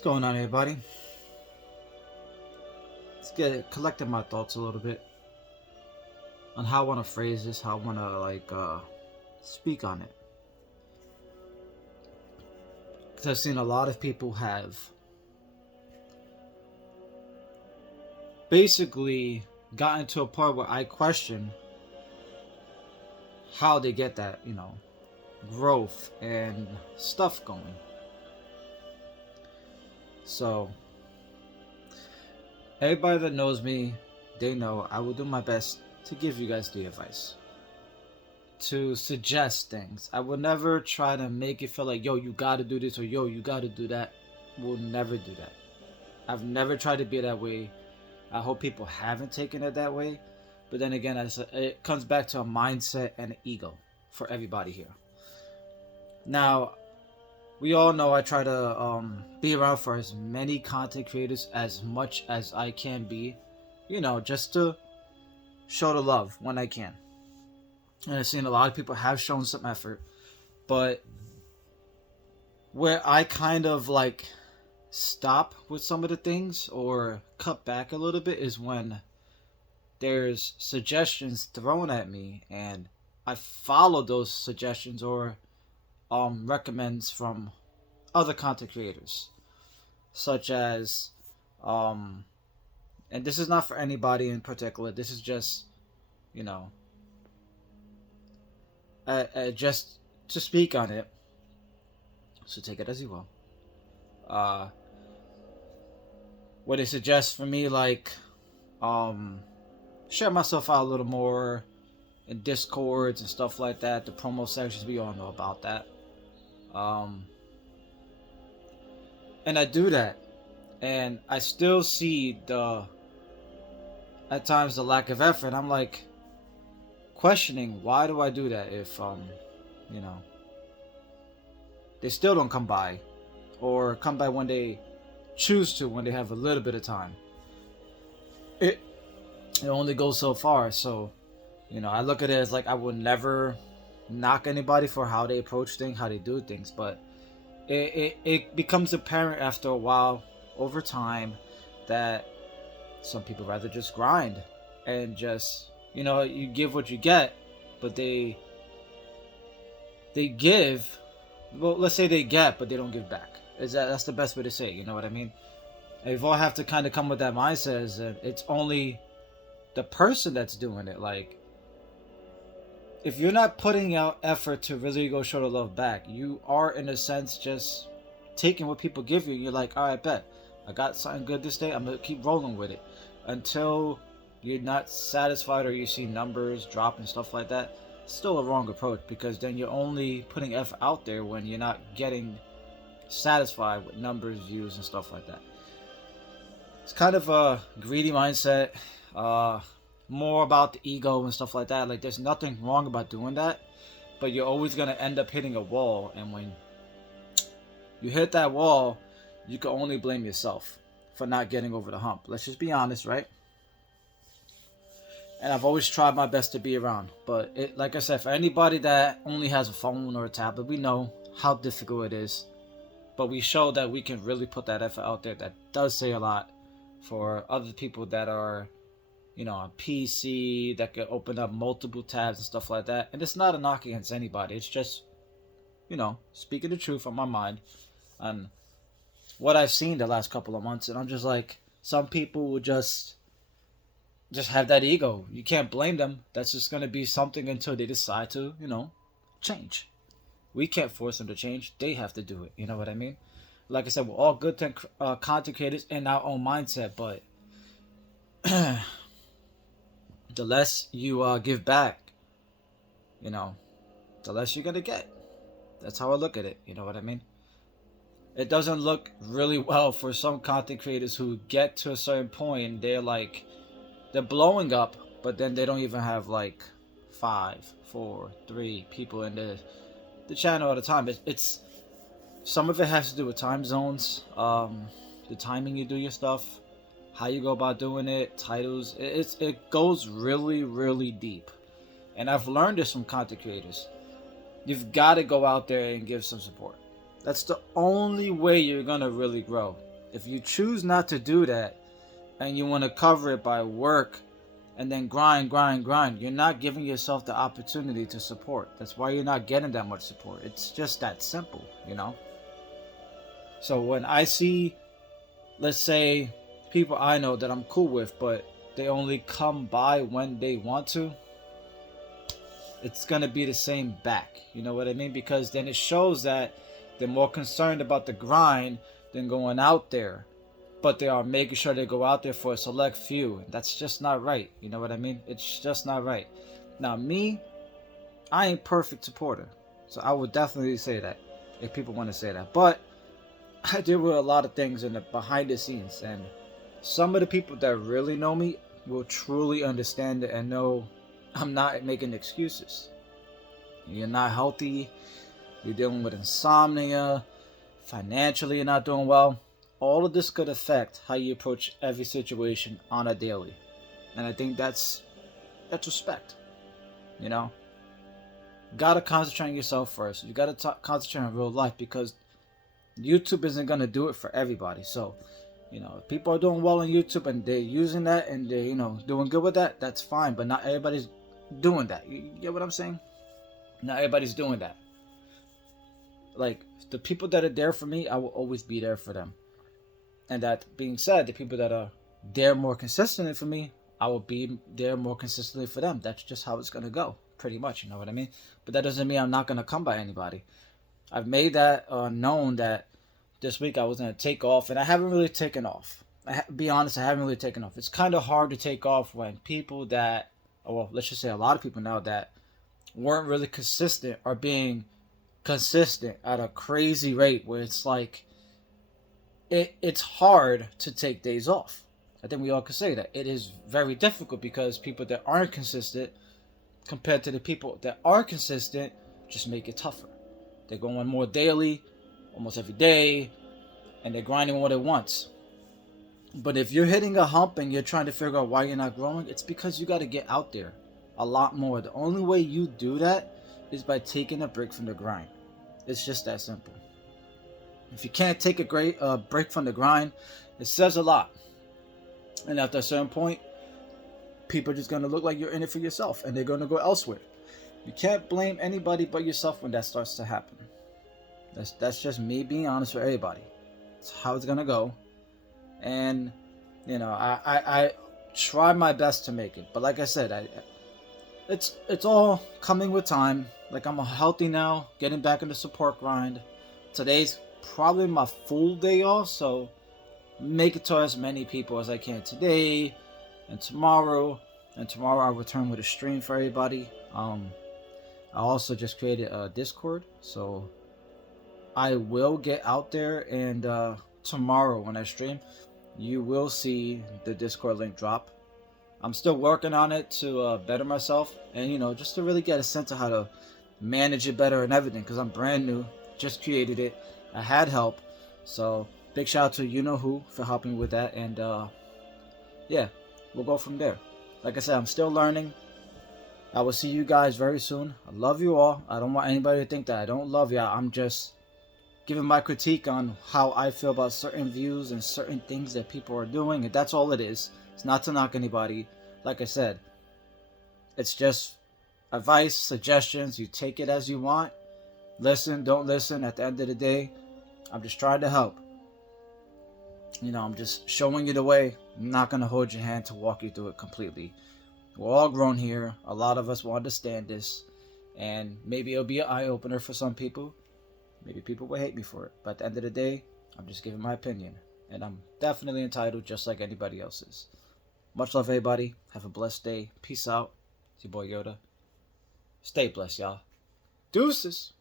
What's going on, everybody? Let's get collecting my thoughts a little bit on how I want to phrase this, how I want to speak on it. Because I've seen a lot of people have basically gotten to a point where I question how they get that, growth and stuff going. So everybody that knows me, they know I will do my best to give you guys the advice, to suggest things. I will never try to make it feel like, yo, you gotta do this or yo, you gotta do that. We'll never do that. I've never tried to be that way. I hope people haven't taken it that way. But then again, it comes back to a mindset and an ego for everybody here. Now, we all know I try to be around for as many content creators as much as I can be, just to show the love when I can. And I've seen a lot of people have shown some effort, but where I kind of stop with some of the things or cut back a little bit is when there's suggestions thrown at me and I follow those suggestions or recommends from other content creators, such as and this is not for anybody in particular, this is just just to speak on it, so take it as you will. What they suggest for me, share myself out a little more in discords and stuff like that, the promo sections, we all know about that. And I do that, and I still see at times the lack of effort. I'm questioning, why do I do that if they still don't come by, or come by when they choose to, when they have a little bit of time. It only goes so far. So I look at it as I would never knock anybody for how they approach things, how they do things, but it becomes apparent after a while, over time, that some people rather just grind and just you give what you get, but they give, well, let's say they get, but they don't give back. That's the best way to say it, you know what I mean? And we've all have to kind of come with that mindset, is that it's only the person that's doing it. If you're not putting out effort to really go show the love back, you are in a sense just taking what people give you, and you're like, all right, bet I got something good this day, I'm gonna keep rolling with it until you're not satisfied or you see numbers drop and stuff like that. Still a wrong approach, because then you're only putting effort out there when you're not getting satisfied with numbers, views, and stuff like that. It's kind of a greedy mindset, more about the ego and stuff like that. There's nothing wrong about doing that, but you're always going to end up hitting a wall, and when you hit that wall, you can only blame yourself for not getting over the hump. Let's just be honest, right? And I've always tried my best to be around, but like I said, for anybody that only has a phone or a tablet, we know how difficult it is, but we show that we can really put that effort out there. That does say a lot for other people that are on PC, that could open up multiple tabs and stuff like that. And it's not a knock against anybody, it's just speaking the truth from my mind and what I've seen the last couple of months. And I'm just some people will just have that ego. You can't blame them. That's just going to be something until they decide to change. We can't force them to change. They have to do it. You know what I mean? Like I said, we're all good content creators in our own mindset, but the less you give back, the less you're gonna get. That's how I look at it. You know what I mean? It doesn't look really well for some content creators who get to a certain point and they're blowing up, but then they don't even have 5, 4, 3 people in the channel at a time. It's some of it has to do with time zones, the timing you do your stuff, how you go about doing it, titles. It goes really, really deep. And I've learned this from content creators. You've got to go out there and give some support. That's the only way you're going to really grow. If you choose not to do that and you want to cover it by work and then grind, you're not giving yourself the opportunity to support. That's why you're not getting that much support. It's just that simple, you know? So when I see, let's say, people I know that I'm cool with, but they only come by when they want to, it's gonna be the same back. You know what I mean? Because then it shows that they're more concerned about the grind than going out there. But they are making sure they go out there for a select few. That's just not right. You know what I mean? It's just not right. Now me, I ain't perfect supporter. So I would definitely say that if people want to say that. But I deal with a lot of things in the behind the scenes, and some of the people that really know me will truly understand it and know I'm not making excuses. You're not healthy, you're dealing with insomnia, financially you're not doing well. All of this could affect how you approach every situation on a daily. And I think that's respect. You know? Gotta concentrate on yourself first. You gotta concentrate on real life, because YouTube isn't gonna do it for everybody. So, you know, if people are doing well on YouTube and they're using that and they're, you know, doing good with that, that's fine. But not everybody's doing that. You get what I'm saying? Not everybody's doing that. Like, the people that are there for me, I will always be there for them. And that being said, the people that are there more consistently for me, I will be there more consistently for them. That's just how it's gonna go, pretty much. You know what I mean? But that doesn't mean I'm not gonna come by anybody. I've made that known that this week I was gonna take off, and I haven't really taken off. Be honest, I haven't really taken off. It's kind of hard to take off when people that, well, let's just say a lot of people now that weren't really consistent are being consistent at a crazy rate, where it's like it's hard to take days off. I think we all can say that. It is very difficult because people that aren't consistent compared to the people that are consistent just make it tougher. They're going more daily, almost every day, and they're grinding more than once. But if you're hitting a hump and you're trying to figure out why you're not growing, it's because you got to get out there a lot more. The only way you do that is by taking a break from the grind. It's just that simple. If you can't take a break from the grind, it says a lot. And after a certain point, people are just going to look like you're in it for yourself, and they're going to go elsewhere. You can't blame anybody but yourself when that starts to happen. That's just me being honest with everybody. It's how it's going to go. And, you know, I try my best to make it. But like I said, it's all coming with time. Like, I'm healthy now, getting back in the support grind. Today's probably my full day off, so make it to as many people as I can today and tomorrow. And tomorrow I'll return with a stream for everybody. I also just created a Discord, so I will get out there, and tomorrow when I stream, you will see the Discord link drop. I'm still working on it to better myself, and, you know, just to really get a sense of how to manage it better and everything, because I'm brand new, just created it. I had help, so big shout out to you know who for helping with that. And yeah, we'll go from there. Like I said, I'm still learning. I will see you guys very soon. I love you all. I don't want anybody to think that I don't love y'all. I'm just giving my critique on how I feel about certain views and certain things that people are doing, and that's all it is. It's not to knock anybody. Like I said, it's just advice, suggestions. You take it as you want. Listen, don't listen. At the end of the day, I'm just trying to help. You know, I'm just showing you the way. I'm not going to hold your hand to walk you through it completely. We're all grown here. A lot of us will understand this. And maybe it'll be an eye-opener for some people. Maybe people will hate me for it. But at the end of the day, I'm just giving my opinion. And I'm definitely entitled just like anybody else is. Much love, everybody. Have a blessed day. Peace out. It's your boy Yoda. Stay blessed, y'all. Deuces.